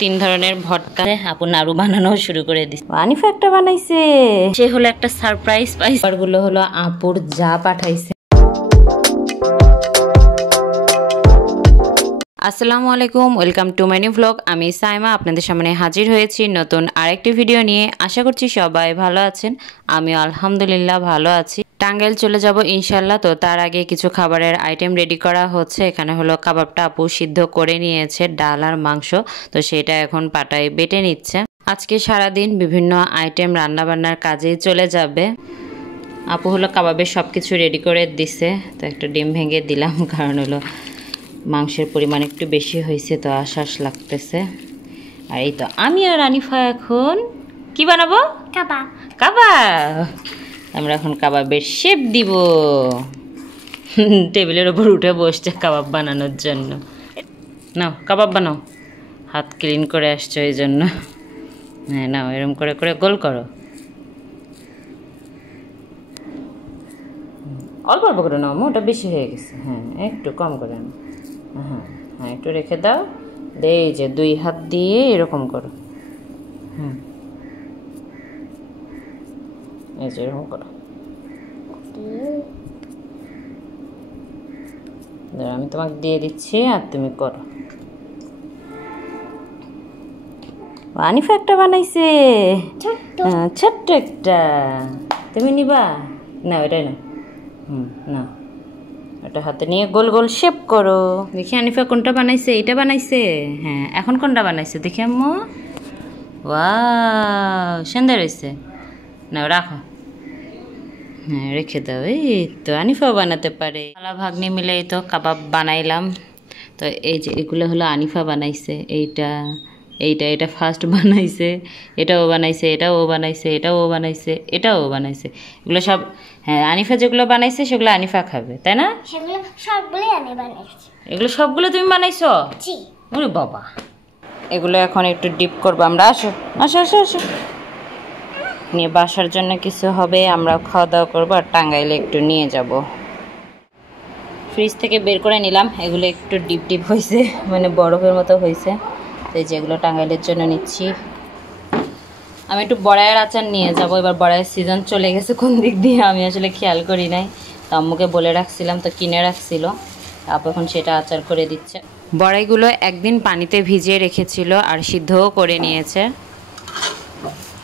তিন ধরনের ভর্তা। আপু নাড়ু বানানো শুরু করে দিচ্ছে। আনিফা একটা বানাইছে, সে হলো একটা সারপ্রাইজ পাইছে। গুলো হলো আপুর যা পাঠাইছে। আসসালামু আলাইকুম, welcome to my new vlog. আমি সাইমা আপনাদের সামনে হাজির হয়েছি নতুন আরেকটি ভিডিও নিয়ে। আশা করছি সবাই ভালো আছেন, আমি আলহামদুলিল্লাহ ভালো আছি। টাঙ্গাইল চলে যাব ইনশাল্লাহ। তো তার আগে কিছু খাবারের আইটেম রেডি করা হচ্ছে। এখানে হলো কাবাবটা আপু সিদ্ধ করে নিয়েছে, ডাল আর মাংস, তো সেটা এখন পাটায় বেটে নিচ্ছে। আজকে সারাদিন বিভিন্ন আইটেম রান্নাবান্নার কাজেই চলে যাবে। আপু হলো কাবাবের সব কিছু রেডি করে দিছে। তো একটা ডিম ভেঙে দিলাম, কারণ হলো মাংসের পরিমাণ একটু বেশি হয়েছে, তো আশ্বাস লাগতেছে। আর এই তো আমি আর আনিফা এখন কি বানাবো? কাবাব। কাবাব আমরা এখন কাবাবের শেপ দিব। টেবিলের ওপর উঠে বসছে কাবাব বানানোর জন্য। নাও কাবাব বানাও, হাত ক্লিন করে আসছো এই জন্য। হ্যাঁ নাও, এরকম করে করে গোল করো। অল্প অল্প করে নাও, ওটা বেশি হয়ে গেছে। হ্যাঁ একটু কম করে নাও। হ্যাঁ হ্যাঁ একটু রেখে দাও। এই যে দুই হাত দিয়ে এরকম করো। এই যে এরকম করো। আমি তোমাকে দিয়ে দিচ্ছি আর তুমি করো। আনিফা একটা বানাইছে, ছোট্ট একটা। তুমি নিবা? না ওটাই না। না, এটা হাতে নিয়ে গোল গোল শেপ করো। দেখি আনিফা কোনটা বানাইছে। এইটা বানাইছে। হ্যাঁ এখন কোনটা বানাইছে দেখি আম্মু। ওয়াও সুন্দর হয়েছে। নাও রাখো। হ্যাঁ রেখে দাও। এই তো আনিফাও বানাতে পারে। খালা ভাগ্নি মিলে এই তো কাবাব বানাইলাম। তো এই যে এগুলো হলো আনিফা বানাইছে। এইটা এইটা এটা ফার্স্ট বানাইছে, এটাও বানাইছে, এটাও বানাইছে, এটাও বানাইছে, এটাও বানাইছে। এগুলো সব, হ্যাঁ আনিফা যেগুলো বানাইছে সেগুলো আনিফা খাবে, তাই না? সেগুলো সবগুলোই আমি বানাইছি। এগুলো সবগুলো তুমি বানাইছো? জি। ওরে বাবা, এগুলো এখন একটু ডিপ করবো আমরা। আসো আসো আসো আসো। নিয়ে বাসার জন্য কিছু হবে, আমরা খাওয়া দাওয়া করবো আর টাঙ্গাইলে একটু নিয়ে যাব। ফ্রিজ থেকে বের করে নিলাম। এগুলো একটু ডিপ ডিপ হয়েছে, মানে বরফের মতো হয়েছে। তো এই যেগুলো টাঙ্গাইলের জন্য নিচ্ছি। আমি একটু বড়াইয়ের আচার নিয়ে যাব। এবার বড়াইয়ের সিজন চলে গেছে কোন দিক দিয়ে আমি আসলে খেয়াল করি নাই। তো আম্মুকে বলে রাখছিলাম, তো কিনে রাখছিল। আপু এখন সেটা আচার করে দিচ্ছে। বড়াইগুলো একদিন পানিতে ভিজিয়ে রেখেছিল আর সিদ্ধও করে নিয়েছে।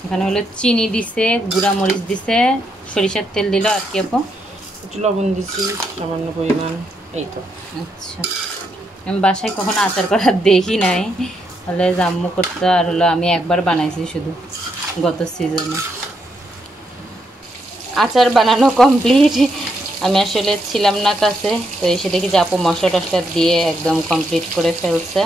এখানে হলো চিনি দিছে, গুঁড়া মরিচ দিছে, সরিষার তেল দিল আর কি আপু, একটু লবণ দিছি সামান্য পরিমাণ। এই তো। আচ্ছা, আমি বাসায় কখনো আচার করা দেখি নাই, তাহলে আম্মু করতো। আর হলো আমি একবার বানাইছি শুধু গত সিজনে। আচার বানানো কমপ্লিট। আমি আসলে ছিলাম না কাছে, তো এসে দেখি যে আপু মশলা টশলা দিয়ে একদম কমপ্লিট করে ফেলছে।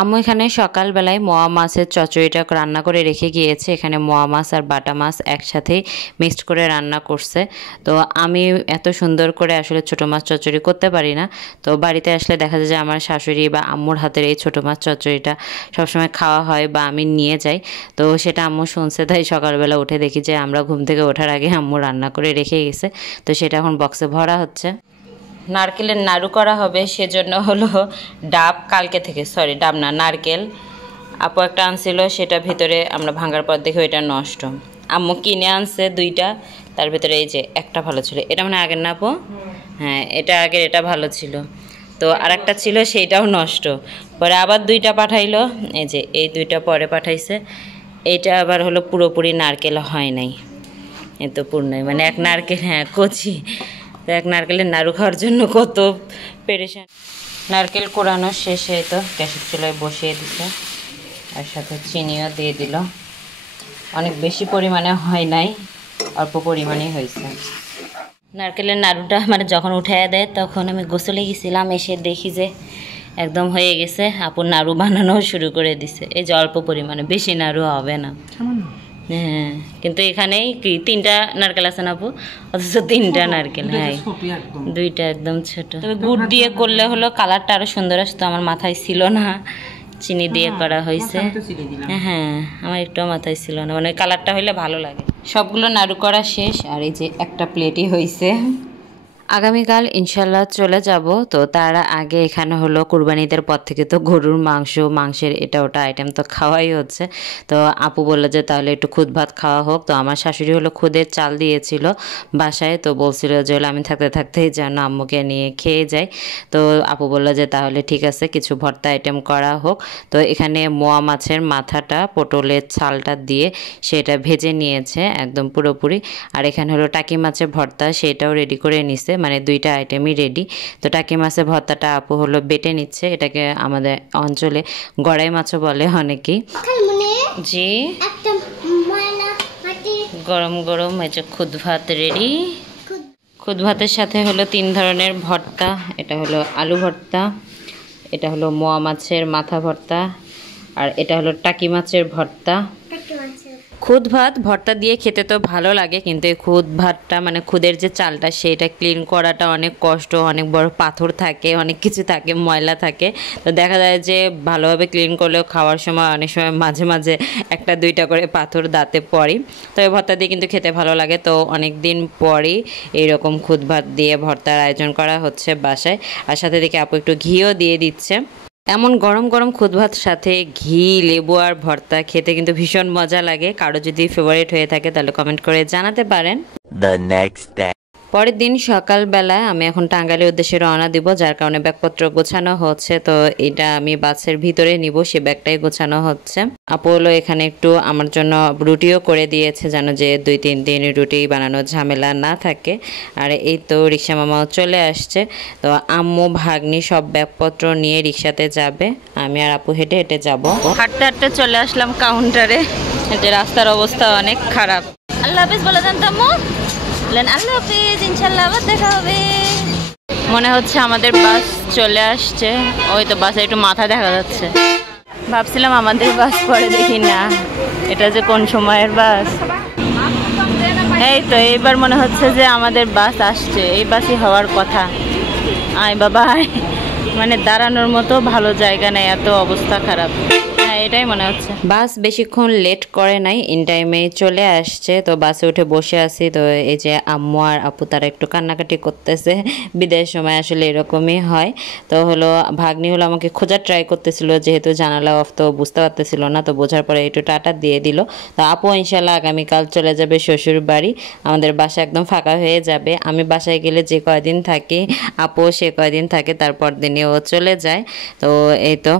আম্মু এখানে সকালবেলায় মোয়া মাছের চচ্চড়িটা রান্না করে রেখে গিয়েছে। এখানে মোয়া মাছ আর বাটা মাছ একসাথেই মিক্সড করে রান্না করছে। তো আমি এত সুন্দর করে আসলে ছোটো মাছ চচ্চড়ি করতে পারি না। তো বাড়িতে আসলে দেখা যায় যে আমার শাশুড়ি বা আম্মুর হাতের এই ছোটো মাছ চচ্চড়িটা সবসময় খাওয়া হয় বা আমি নিয়ে যাই। তো সেটা আম্মু শুনছে, তাই সকালবেলা উঠে দেখি যে আমরা ঘুম থেকে ওঠার আগে আম্মু রান্না করে রেখে গেছে। তো সেটা এখন বক্সে ভরা হচ্ছে। নারকেলের নাড়ু করা হবে, সেজন্য হলো ডাব কালকে থেকে, সরি ডাব না, নারকেল আপু একটা আনছিল, সেটা ভিতরে আমরা ভাঙার পর দেখি ওইটা নষ্ট। আম্মু কিনে আনছে দুইটা, তার ভিতরে এই যে একটা ভালো ছিল। এটা মানে আগের না আপু? হ্যাঁ এটা আগের, এটা ভালো ছিল। তো আর একটা ছিল সেইটাও নষ্ট। পরে আবার দুইটা পাঠাইলো, এই যে এই দুইটা পরে পাঠাইছে। এইটা আবার হলো পুরোপুরি নারকেল হয় নাই, এ তো পূর্ণই মানে এক নারকেল, হ্যাঁ কচি। তো এক নারকেলের নাড়ু খাওয়ার জন্য কত পেরেশান। নারকেল কোরানো শেষে তো গ্যাসের চুলায় বসিয়ে দিছে, আর সাথে চিনিও দিয়ে দিল। অনেক বেশি পরিমাণে হয় নাই, অল্প পরিমাণেই হয়েছে। নারকেলের নাড়ুটা মানে যখন উঠাইয়া দেয় তখন আমি গোসলে গেছিলাম, এসে দেখি যে একদম হয়ে গেছে। আপুর নাড়ু বানানো শুরু করে দিছে। এই যে অল্প পরিমাণে, বেশি নাড়ু হবে না। হ্যাঁ কিন্তু এখানেই কি তিনটা নারকেল আছে না আপু, অথচ তিনটা নারকেল। হ্যাঁ দুইটা একদম ছোট। তবে গুড় দিয়ে করলে হলো কালারটা আরো সুন্দর আসতো, আমার মাথায় ছিল না। চিনি দিয়ে করা হয়েছে। হ্যাঁ আমার একটু মাথায় ছিল না, মানে কালারটা হইলে ভালো লাগে। সবগুলো নাড়ু করা শেষ, আর এই যে একটা প্লেটই হয়েছে। আগামীকাল ইনশাল্লাহ চলে যাব। তো তার আগে এখানে হলো কুরবানিদের পর থেকে তো গরুর মাংসের এটা ওটা আইটেম তো খাওয়াই হচ্ছে। তো আপু বললো যে তাহলে একটু খুদ ভাত খাওয়া হোক। তো আমার শাশুড়ি হলো খুদের চাল দিয়েছিল বাসায়, তো বলছিল যে হলো আমি থাকতে থাকতেই যেন আম্মুকে নিয়ে খেয়ে যাই। তো আপু বললো যে তাহলে ঠিক আছে কিছু ভর্তা আইটেম করা হোক। তো এখানে মোয়া মাছের মাথাটা পটলের ছালটা দিয়ে সেটা ভেজে নিয়েছে একদম পুরোপুরি। আর এখানে হলো টাকি মাছের ভর্তা, সেটাও রেডি করে নিছে, মানে দুইটা আইটেমই রেডি। তো টাকি মাছের ভর্তাটা আপু হলো বেটে নিচ্ছে, এটাকে আমাদের অঞ্চলে গড়াই মাছও বলে অনেকেই। জি গরম গরম এই যে খুদ ভাত রেডি। খুদ ভাতের সাথে হলো 3 ধরনের ভর্তা, এটা হলো আলু ভর্তা, এটা হলো মোয়া মাছের মাথা ভর্তা, আর এটা হলো টাকি মাছের ভর্তা। খুদ ভাত ভর্তা দিয়ে খেতে তো ভালো লাগে, কিন্তু এই খুদ ভাতটা মানে খুদের যে চালটা সেটা ক্লিন করাটা অনেক কষ্ট, অনেক বড় পাথর থাকে, অনেক কিছু থাকে, ময়লা থাকে। তো দেখা যায় যে ভালোভাবে ক্লিন করলেও খাওয়ার সময় অনেক সময় মাঝে মাঝে 1-2টা করে পাথর দাঁতে পড়ে। তো এই ভর্তা দিয়ে কিন্তু খেতে ভালো লাগে। তো অনেক দিন পরই এইরকম খুদ ভাত দিয়ে ভর্তার আয়োজন করা হচ্ছে বাসায়। আর সাথে দেখে আপু একটু ঘিও দিয়ে দিচ্ছে। এমন গরম গরম খুদ ভাত সাথে ঘি, লেবু আর ভর্তা খেতে কিন্তু ভীষণ মজা লাগে। কারো যদি ফেভারিট হয়ে থাকে তাহলে কমেন্ট করে জানাতে পারেন। The next day. পরের দিন সকালবেলায় আমি এখন টাঙ্গাইলের উদ্দেশ্যে রওনা দিব, যার কারণে ব্যাগপত্র গোছানো হচ্ছে। তো এটা আমি বাসের ভিতরে নিব, সে ব্যাগটাই গোছানো হচ্ছে। আপু হলো এখানে একটু আমার জন্য রুটিও করে দিয়েছে, যেন যে 2-3 দিন রুটি বানানোর ঝামেলা না থাকে। আর এই তো রিক্সা মামাও চলে আসছে। তো আম্মু ভাগ্নি সব ব্যাগপত্র নিয়ে রিক্সাতে যাবে, আমি আর আপু হেঁটে হেঁটে যাব। হাঁটতে হাঁটতে চলে আসলাম কাউন্টারে, যে রাস্তার অবস্থা অনেক খারাপ। আল্লাহ হাফিজ বলে দেন তাম্মু। আল্লাহ হাফিজ, ইনশাল্লাহ আবার দেখা হবে। মনে হচ্ছে আমাদের বাস চলে আসছে, ওই তো বাসে একটু মাথা দেখা যাচ্ছে। ভাবছিলাম আমাদের বাস, পরে দেখি না এটা যে কোন সময়ের বাস। এই তো এইবার মনে হচ্ছে যে আমাদের বাস আসছে, এই বাসই হওয়ার কথা। আয় বাবা, মানে দাঁড়ানোর মতো ভালো জায়গা নেই, এত অবস্থা খারাপ। এটাই মনে হচ্ছে। বাস বেশিক্ষণ লেট করে নাই, ইন টাইমে চলে আসছে। তো বাসে উঠে বসে আছি। তো এই যে আম্মু আর আপু তারা একটু কান্নাকাটি করতেছে, বিদায়ের সময় আসলে এরকমই হয়। তো হলো ভাগ্নি হলো আমাকে খোঁজার ট্রাই করতেছিল, যেহেতু জানালা অফ, তো বুঝতে পারতেছিল না। তো বোঝার পরে একটু টাটা দিয়ে দিল। তো আপু ইনশাল্লাহ আগামীকাল চলে যাবে শ্বশুর বাড়ি, আমাদের বাসা একদম ফাঁকা হয়ে যাবে। আমি বাসায় গেলে যে কয়দিন থাকি, আপু সে কয়দিন থাকে, তারপর দিনে ও চলে যায়। তো এই তো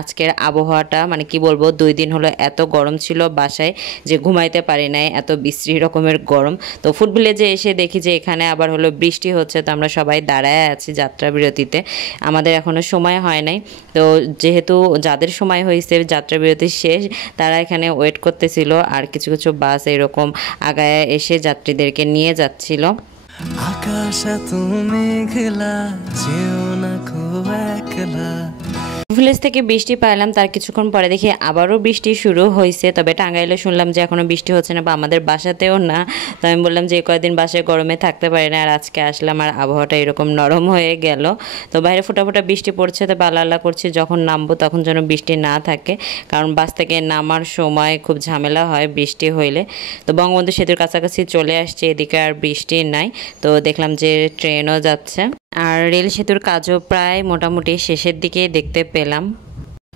আজকের আবহাওয়াটা মানে কি বলবো, 2 দিন হলো এত গরম ছিল বাসায় যে ঘুমাইতে পারি নাই, এত বিশ্রী রকমের গরম। তো ফুড ভিলেজে এসে দেখি যে এখানে আবার হলো বৃষ্টি হচ্ছে। তো আমরা সবাই দাঁড়ায় আছি যাত্রা বিরতিতে, আমাদের এখনো সময় হয় নাই। তো যেহেতু যাদের সময় হয়েছে যাত্রা বিরতি শেষ, তারা এখানে ওয়েট করতেছিল। আর কিছু কিছু বাস এরকম আগায় এসে যাত্রীদেরকে নিয়ে যাচ্ছিল। আকাশ তুমি মেঘলা, যেও না কো একলা। ভিলেজ থেকে বৃষ্টি পাইলাম, তার কিছুক্ষণ পরে দেখি আবারও বৃষ্টি শুরু হয়েছে। তবে টাঙ্গাইলে শুনলাম যে এখনো বৃষ্টি হচ্ছে না, বা আমাদের বাসাতেও না। তো আমি বললাম যে কয়েকদিন বাসায় গরমে থাকতে পারি না, আর আজকে আসলাম আর আবহাওয়াটা এরকম নরম হয়ে গেল। তো বাইরে ফোটা ফোটা বৃষ্টি পড়ছে, তবে আল্লাহ আল্লাহ করছি যখন নামবো তখন যেন বৃষ্টি না থাকে, কারণ বাস থেকে নামার সময় খুব ঝামেলা হয় বৃষ্টি হইলে। তো বঙ্গবন্ধু সেতুর কাছাকাছি চলে আসছে, এদিকে আর বৃষ্টি নাই। তো দেখলাম যে ট্রেনও যাচ্ছে, আর রেল সেতুর কাজও প্রায় মোটামুটি শেষের দিকে দেখতে পেলাম।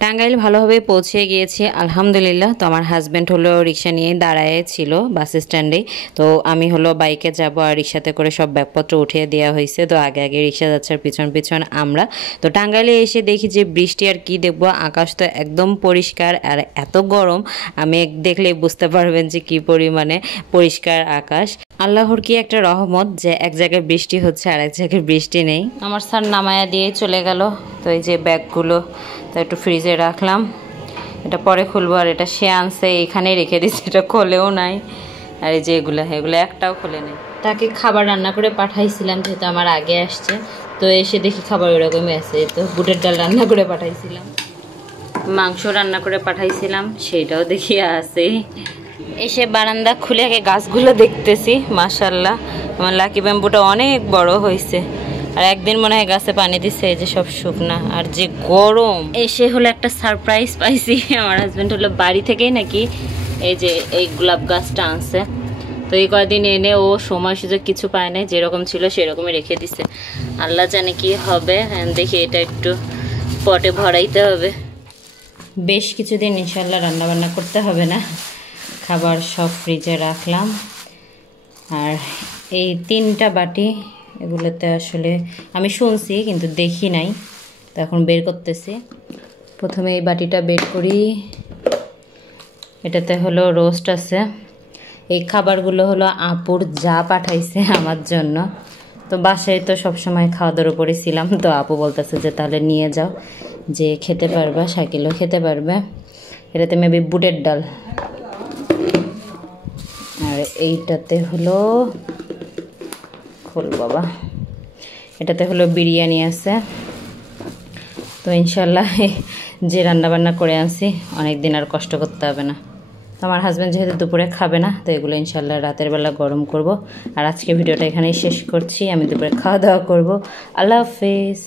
টাঙ্গাইল ভালোভাবে পৌঁছে গিয়েছি আলহামদুলিল্লাহ। তো আমার হাজব্যান্ড হলো রিক্সা নিয়ে দাঁড়ায় ছিল বাস স্ট্যান্ডে। তো আমি হলো বাইকে যাব, আর রিক্সাতে করে সব ব্যাগপত্র উঠিয়ে দেওয়া হয়েছে। তো আগে আগে রিক্সা যাচ্ছে, আর পিছন পিছন আমরা। তো টাঙ্গাইলে এসে দেখি যে বৃষ্টি আর কি দেখবো, আকাশ তো একদম পরিষ্কার, আর এত গরম আমি দেখলেই বুঝতে পারবেন যে কি পরিমাণে পরিষ্কার আকাশ। আল্লাহর কি একটা রহমত যে এক জায়গায় বৃষ্টি হচ্ছে আর এক জায়গায় বৃষ্টি নেই। আমার স্যার নামায়া দিয়ে চলে গেল। তো এই যে ব্যাগগুলো তো একটু ফ্রিজে রাখলাম, এটা পরে খুলবো। আর এটা সে আনছে, এখানেই রেখে দিচ্ছে, এটা খোলেও নাই। আর এই যে এগুলো একটাও খোলে নেই। তাকে খাবার রান্না করে পাঠাইছিলাম, যেহেতু আমার আগে আসছে। তো এসে দেখি খাবার ওরকমই আছে। তো বুটের ডাল রান্না করে পাঠাইছিলাম, মাংস রান্না করে পাঠাইছিলাম, সেটাও দেখি আছে। এসে বারান্দা খুলে আগে গাছগুলো দেখতেছি, মাশাআল্লাহ আমার লাকি ব্যাম্বুটা অনেক বড় হয়েছে। আর একদিন মনে হয় গাছে পানি দিচ্ছে, এই যে সব শুকনা। আর যে গরম, এসে হলো একটা সারপ্রাইজ পাইছি। আমার হাজব্যান্ড হলো বাড়ি থেকেই নাকি এই যে এই গোলাপ গাছটা আনছে। তো এই কয়দিন এনে ও সময় সুযোগ কিছু পায় না, যেরকম ছিল সেরকমই রেখে দিছে। আল্লাহ জানে কি হবে। দেখি এটা একটু পটে ভরাইতে হবে। বেশ কিছুদিন ইনশাল্লাহ রান্নাবান্না করতে হবে না, খাবার সব ফ্রিজে রাখলাম। আর এই 3টা বাটি, এগুলোতে আসলে আমি শুনছি কিন্তু দেখি নাই, তো এখন বের করতেছি। প্রথমে এই বাটিটা বের করি। এটাতে হলো রোস্ট আছে। এই খাবারগুলো হলো আপুর যা পাঠাইছে আমার জন্য। তো বাসায় তো সবসময় খাওয়া দাওয়ার উপরে ছিলাম, তো আপু বলতেছে যে তাহলে নিয়ে যাও, যে খেতে পারবা, শাকিলও খেতে পারবে। এটাতে মেবি বুটের ডাল। আর এইটাতে হলো খোল বাবা, এটাতে হলো বিরিয়ানি আছে। তো ইনশাল্লাহ যে রান্নাবান্না করে আনছি অনেক দিন আর কষ্ট করতে হবে না। তো আমার হাজব্যান্ড যেহেতু দুপুরে খাবে না, তো এগুলো ইনশাল্লাহ রাতের বেলা গরম করব। আর আজকে ভিডিওটা এখানেই শেষ করছি। আমি দুপুরে খাওয়া দাওয়া করব। আল্লাহ হাফেজ।